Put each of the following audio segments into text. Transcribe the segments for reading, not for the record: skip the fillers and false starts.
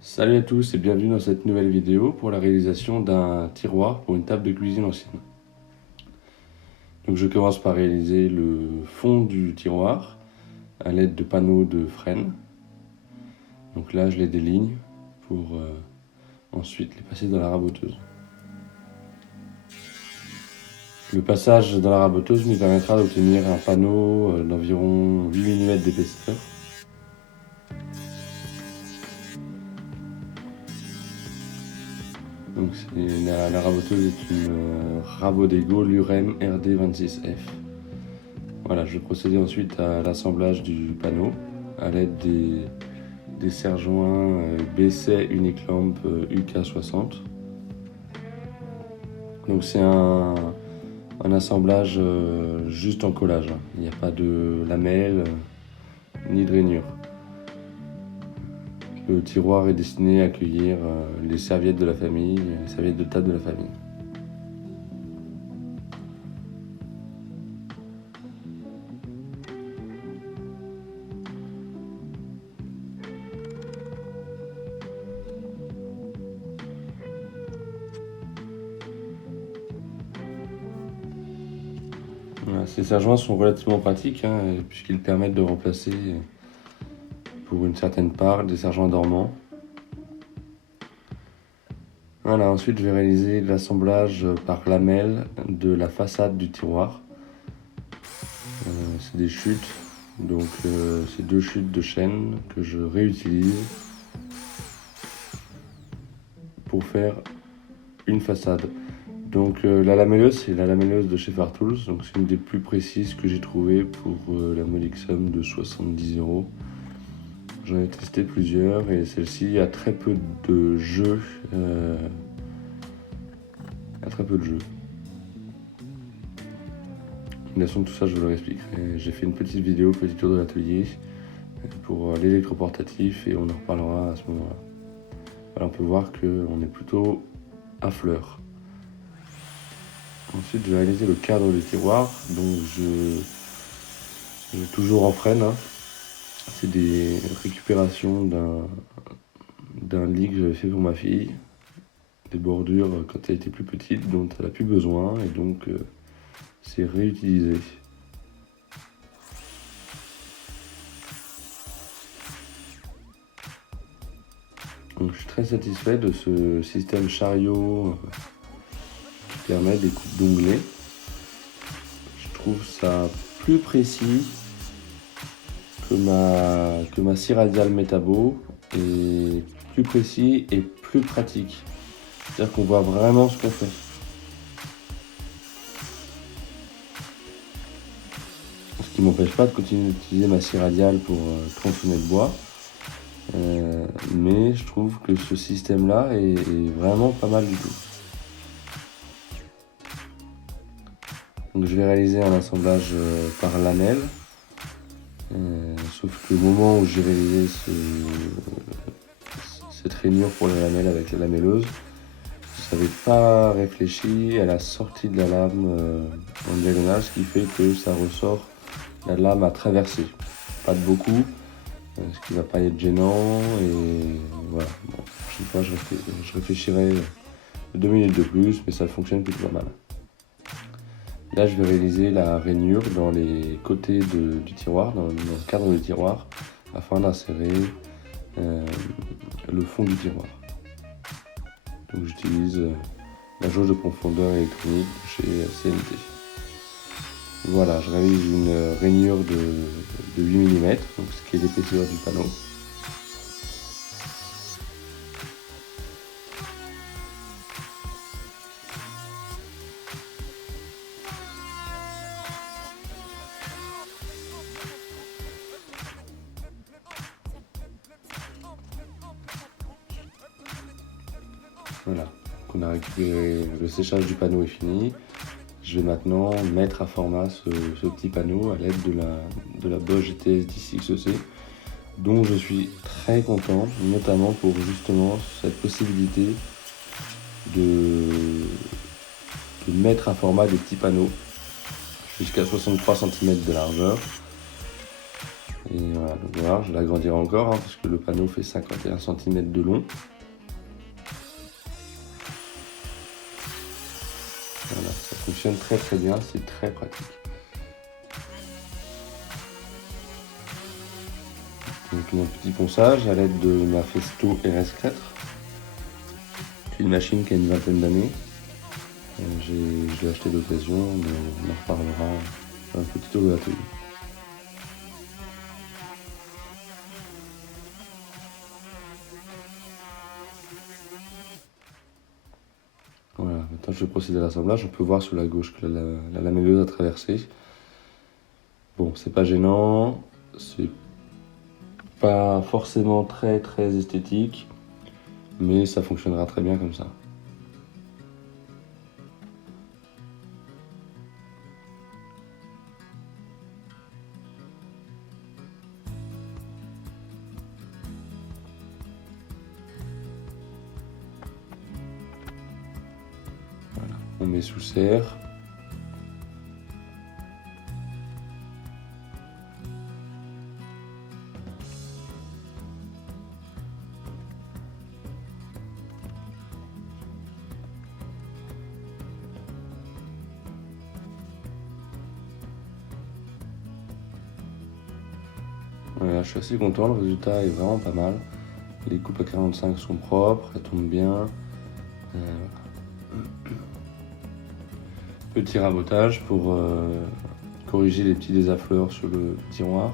Salut à tous et bienvenue dans cette nouvelle vidéo pour la réalisation d'un tiroir pour une table de cuisine ancienne. Donc je commence par réaliser le fond du tiroir à l'aide de panneaux de frêne. Donc là je les déligne pour ensuite les passer dans la raboteuse. Le passage dans la raboteuse nous permettra d'obtenir un panneau d'environ 8 mm d'épaisseur. Donc la raboteuse est une Rabodego Lurem RD26F. Voilà, je vais procéder ensuite à l'assemblage du panneau à l'aide des serre-joints BC Uniclamp UK60. Donc c'est un assemblage juste en collage, hein. Il n'y a pas de lamelles ni de rainures. Le tiroir est destiné à accueillir les serviettes de la famille, les serviettes de table de la famille. Voilà, ces serre-joints sont relativement pratiques hein, puisqu'ils permettent de remplacer pour une certaine part des serre-joints dormants. Voilà, ensuite je vais réaliser l'assemblage par lamelles de la façade du tiroir. C'est des chutes, donc c'est 2 chutes de chêne que je réutilise pour faire une façade. Donc la lamelleuse, c'est la lamelleuse de chez Fartools, donc c'est une des plus précises que j'ai trouvées pour la modique somme de 70 €. J'en ai testé plusieurs et celle-ci a très peu de jeu. L'utilisation de tout ça, je vous le expliquerai. J'ai fait une petite vidéo, petit tour de l'atelier pour l'électroportatif et on en reparlera à ce moment-là. Voilà, on peut voir qu'on est plutôt à fleur. Ensuite, je vais réaliser le cadre du tiroir. Donc, je toujours en frêne. Hein. C'est des récupérations d'un lit que j'avais fait pour ma fille. Des bordures quand elle était plus petite, dont elle n'a plus besoin. Et donc, c'est réutilisé. Donc, je suis très satisfait de ce système chariot qui permet des coupes d'onglets. Je trouve ça plus précis que ma scie radiale Metabo et plus précis et plus pratique. C'est-à-dire qu'on voit vraiment ce qu'on fait. Ce qui m'empêche pas de continuer d'utiliser ma scie radiale pour tronçonner le bois. Mais je trouve que ce système-là est vraiment pas mal du tout. Donc je vais réaliser un assemblage par lamelles. Sauf qu'au moment où j'ai réalisé cette rainure pour la lamelle avec la lamelleuse, je n'avais pas réfléchi à la sortie de la lame en diagonale, ce qui fait que ça ressort la lame à traverser. Pas de beaucoup, ce qui ne va pas être gênant. Et voilà, bon, la prochaine fois je réfléchirai 2 minutes de plus, mais ça fonctionne plutôt pas mal. Là, je vais réaliser la rainure dans les côtés du tiroir, dans le cadre du tiroir, afin d'insérer le fond du tiroir. Donc j'utilise la jauge de profondeur électronique chez CNT. Voilà, je réalise une rainure de 8 mm, donc ce qui est l'épaisseur du panneau. Voilà, donc on a récupéré, le séchage du panneau est fini. Je vais maintenant mettre à format ce petit panneau à l'aide de la Bosch GTS 10XEC, dont je suis très content, notamment pour justement cette possibilité de mettre à format des petits panneaux jusqu'à 63 cm de largeur. Et voilà, donc voilà, je l'agrandirai encore parce que le panneau fait 51 cm de long. Voilà, ça fonctionne très bien, c'est très pratique. Donc mon petit ponçage à l'aide de ma Festo RS4. C'est une machine qui a une vingtaine d'années. Je l'ai acheté d'occasion, mais on en reparlera dans un petit tour de l'atelier. Voilà, maintenant je vais procéder à l'assemblage. On peut voir sur la gauche que la lamelleuse a traversé. Bon, c'est pas gênant, c'est pas forcément très esthétique, mais ça fonctionnera très bien comme ça. Voilà, on met sous serre. Voilà, je suis assez content, le résultat est vraiment pas mal. Les coupes à 45 sont propres, elles tombent bien. Petit rabotage pour corriger les petits désaffleurs sur le tiroir.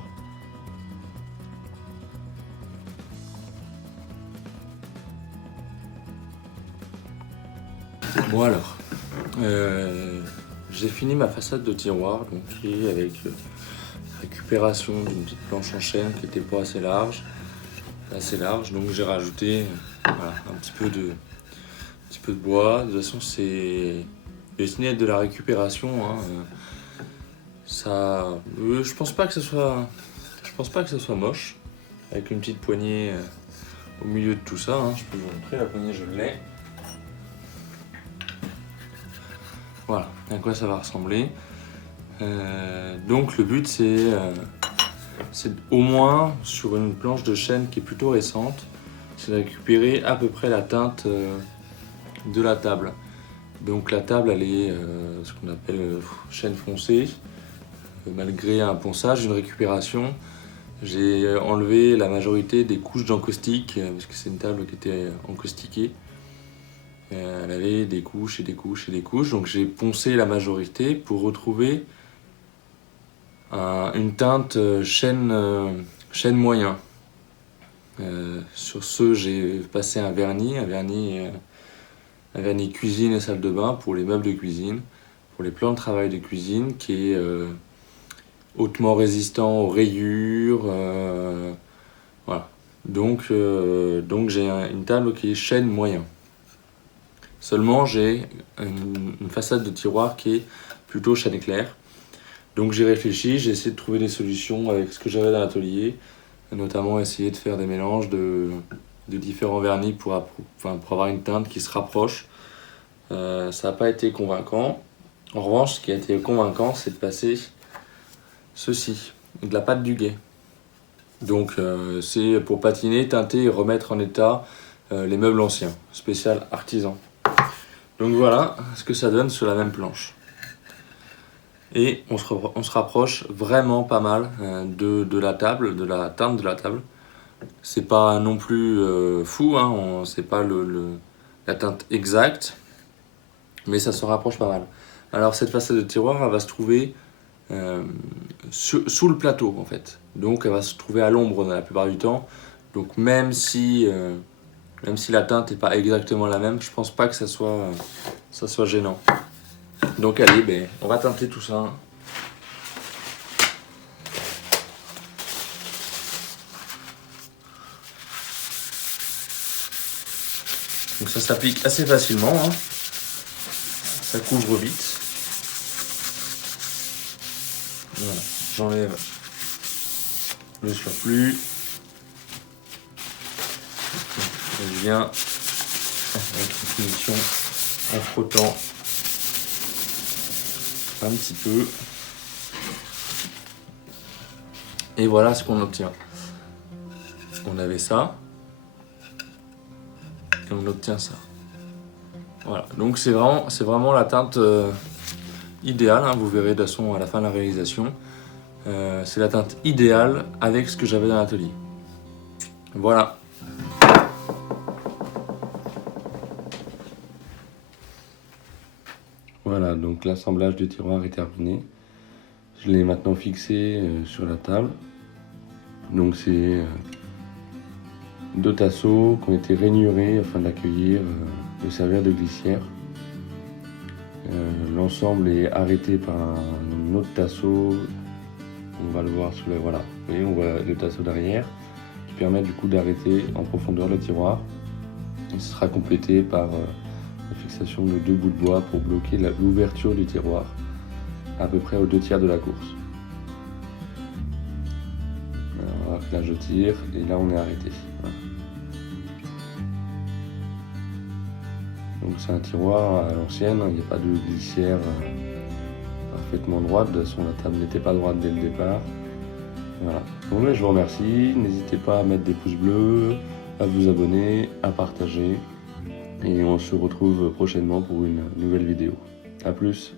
Bon alors, j'ai fini ma façade de tiroir, donc qui est avec récupération d'une petite planche en chêne qui n'était pas assez large, donc j'ai rajouté voilà, un petit peu de bois. De toute façon, c'est destiné à être de la récupération. Hein. Je pense pas que ce soit moche, avec une petite poignée au milieu de tout ça. Hein. Je peux vous montrer la poignée, je l'ai. Voilà, à quoi ça va ressembler. Donc le but c'est au moins sur une planche de chêne qui est plutôt récente, c'est de récupérer à peu près la teinte de la table. Donc la table elle est ce qu'on appelle chêne foncé, malgré un ponçage, une récupération. J'ai enlevé la majorité des couches d'encaustique parce que c'est une table qui était encaustiquée. Elle avait des couches et des couches et des couches, donc j'ai poncé la majorité pour retrouver une teinte chêne moyen. Sur ce, j'ai passé un vernis cuisine et salle de bain pour les meubles de cuisine, pour les plans de travail de cuisine, qui est hautement résistant aux rayures. Voilà. Donc j'ai une table qui est chêne moyen. Seulement, j'ai une façade de tiroir qui est plutôt chêne clair. Donc j'ai réfléchi, j'ai essayé de trouver des solutions avec ce que j'avais dans l'atelier, notamment essayer de faire des mélanges de différents vernis pour avoir une teinte qui se rapproche. Ça n'a pas été convaincant. En revanche, ce qui a été convaincant, c'est de passer ceci, de la pâte du guet. Donc c'est pour patiner, teinter et remettre en état les meubles anciens, spécial artisan. Donc voilà ce que ça donne sur la même planche. Et on se rapproche vraiment pas mal de la table, de la teinte de la table. C'est pas non plus fou, hein, c'est pas la teinte exacte, mais ça se rapproche pas mal. Alors cette façade de tiroir, elle va se trouver sous le plateau en fait. Donc elle va se trouver à l'ombre la plupart du temps. Donc même si la teinte n'est pas exactement la même, je pense pas que ça soit gênant. Donc allez, on va teinter tout ça. Donc ça s'applique assez facilement, hein. Ça couvre vite. Voilà, j'enlève le surplus. Je viens avec une finition en frottant un petit peu. Et voilà ce qu'on obtient. On avait ça. Et on obtient ça. Voilà, donc c'est vraiment la teinte idéale, hein, vous verrez de toute façon à la fin de la réalisation. C'est la teinte idéale avec ce que j'avais dans l'atelier. Voilà. Voilà, donc l'assemblage du tiroir est terminé. Je l'ai maintenant fixé sur la table. Donc c'est 2 tasseaux qui ont été rainurés afin d'accueillir, de servir de glissière. L'ensemble est arrêté par un autre tasseau. On va le voir sous la... Voilà, vous voyez, on voit le tasseau derrière qui permet du coup d'arrêter en profondeur le tiroir. Il sera complété par la fixation de 2 bouts de bois pour bloquer l'ouverture du tiroir à peu près aux 2/3 de la course. Alors là je tire et là on est arrêté. Voilà. Donc c'est un tiroir à l'ancienne, il n'y a pas de glissière parfaitement droite, de toute façon la table n'était pas droite dès le départ. Voilà. Bon, mais je vous remercie, n'hésitez pas à mettre des pouces bleus, à vous abonner, à partager et on se retrouve prochainement pour une nouvelle vidéo. A plus.